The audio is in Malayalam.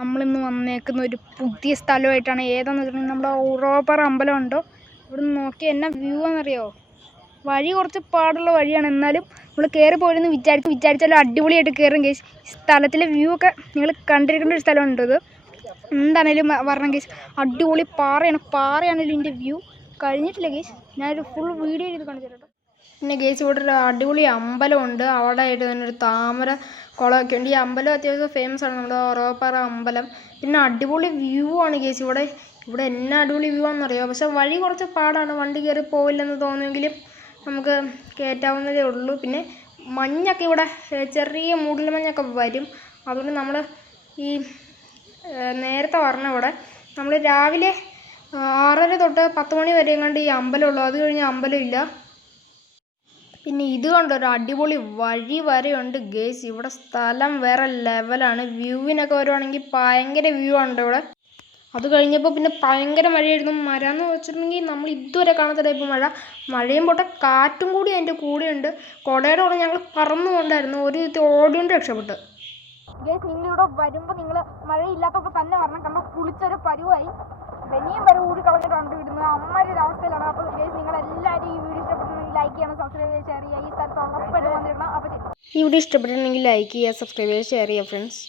നമ്മളിന്ന് വന്നേക്കുന്ന ഒരു പുതിയ സ്ഥലമായിട്ടാണ്. ഏതാണെന്ന് വെച്ചിട്ടുണ്ടെങ്കിൽ നമ്മുടെ ഉറവപ്പാറ അമ്പലം ഉണ്ടോ, ഇവിടെ നിന്ന് നോക്കിയാൽ എന്നാ വ്യൂ ആണെന്നറിയോ. വഴി കുറച്ച് പാടുള്ള വഴിയാണ്, എന്നാലും നമ്മൾ കയറി പോയെന്ന് വിചാരിച്ചാലും അടിപൊളിയായിട്ട് കയറും കേസ്. സ്ഥലത്തിലെ വ്യൂ ഒക്കെ നിങ്ങൾ കണ്ടിരിക്കേണ്ട ഒരു സ്ഥലമുണ്ട്. ഇത് എന്താണേലും പറഞ്ഞ കേസ് അടിപൊളി പാറയാണെങ്കിലും ഇതിൻ്റെ വ്യൂ കഴിഞ്ഞിട്ടില്ല കേസ്. ഞാനൊരു ഫുൾ വീഡിയോ ചെയ്ത് കാണിച്ചു തരാം. പിന്നെ കേസ് ഇവിടെ ഒരു അടിപൊളി അമ്പലമുണ്ട്. അവിടെ ആയിട്ട് തന്നെ ഒരു താമര കുളമൊക്കെ ഉണ്ട്. ഈ അമ്പലം അത്യാവശ്യം ഫേമസ് ആണ്, നമ്മുടെ ഉറവപ്പാറ അമ്പലം. പിന്നെ അടിപൊളി വ്യൂ ആണ് കേസ്. ഇവിടെ എന്നാ അടിപൊളി വ്യൂ ആണെന്നറിയാമോ. പക്ഷെ വഴി കുറച്ച് പാടാണ്, വണ്ടി കയറി പോവില്ലെന്ന് തോന്നുമെങ്കിലും നമുക്ക് കയറ്റാവുന്നതേ ഉള്ളൂ. പിന്നെ മഞ്ഞൊക്കെ ഇവിടെ ചെറിയ മൂടൽ മഞ്ഞൊക്കെ വരും. അതുകൊണ്ട് നമ്മൾ ഈ നേരത്തെ പറഞ്ഞ ഇവിടെ നമ്മൾ രാവിലെ 6:30 തൊട്ട് 10 മണി വരെ കണ്ട് ഈ അമ്പലമുള്ളൂ. അത് കഴിഞ്ഞ് അമ്പലമില്ല. പിന്നെ ഇത് കണ്ടോ, ഒരു അടിപൊളി വഴി വരെയുണ്ട് ഗേസ്. ഇവിടെ സ്ഥലം വേറെ ലെവലാണ്. വ്യൂവിനൊക്കെ വരുവാണെങ്കിൽ ഭയങ്കര വ്യൂ ഉണ്ട് ഇവിടെ. അത് കഴിഞ്ഞപ്പോൾ പിന്നെ ഭയങ്കര മഴയായിരുന്നു. മഴ എന്ന് വെച്ചിട്ടുണ്ടെങ്കിൽ നമ്മൾ ഇതുവരെ കാണാത്ത ടൈപ്പ് മഴയും പോട്ടെ, കാറ്റും കൂടി അതിൻ്റെ കൂടെയുണ്ട്. കുടയുടെ കൂടെ ഞങ്ങൾ പറന്നു കൊണ്ടായിരുന്നു, ഒരു ഓടിയോണ്ട് രക്ഷപ്പെട്ട്. ഗേസ് നിങ്ങളിവിടെ വരുമ്പോൾ നിങ്ങൾ മഴയില്ലാത്തപ്പോൾ തന്നെ വരണം. കണ്ട കുളിച്ചൊരു പരുവായി വെനിയും വരെ ഊടി കളഞ്ഞിട്ട് കണ്ടുവിടുന്നത് അമ്മയൊരു അവസ്ഥയിലാണ്. അപ്പോൾ ഗേസ് നിങ്ങളെല്ലാവരും ഈ വീഡിയോ ഇഷ്ടപ്പെട്ടിട്ടുണ്ടെങ്കിൽ ലൈക്ക് ചെയ്യണം, സബ്സ്ക്രൈബ് ചെയ്യുക, ഷെയർ ചെയ്യുക. ഈ സ്ഥലത്ത് ഉറപ്പായിട്ട് വന്നിടണം. അപ്പോൾ ഈ വീഡിയോ ഇഷ്ടപ്പെട്ടിട്ടുണ്ടെങ്കിൽ ലൈക്ക് ചെയ്യുക, സബ്സ്ക്രൈബ് ചെയ്യുക, ഷെയർ ചെയ്യുക ഫ്രണ്ട്സ്.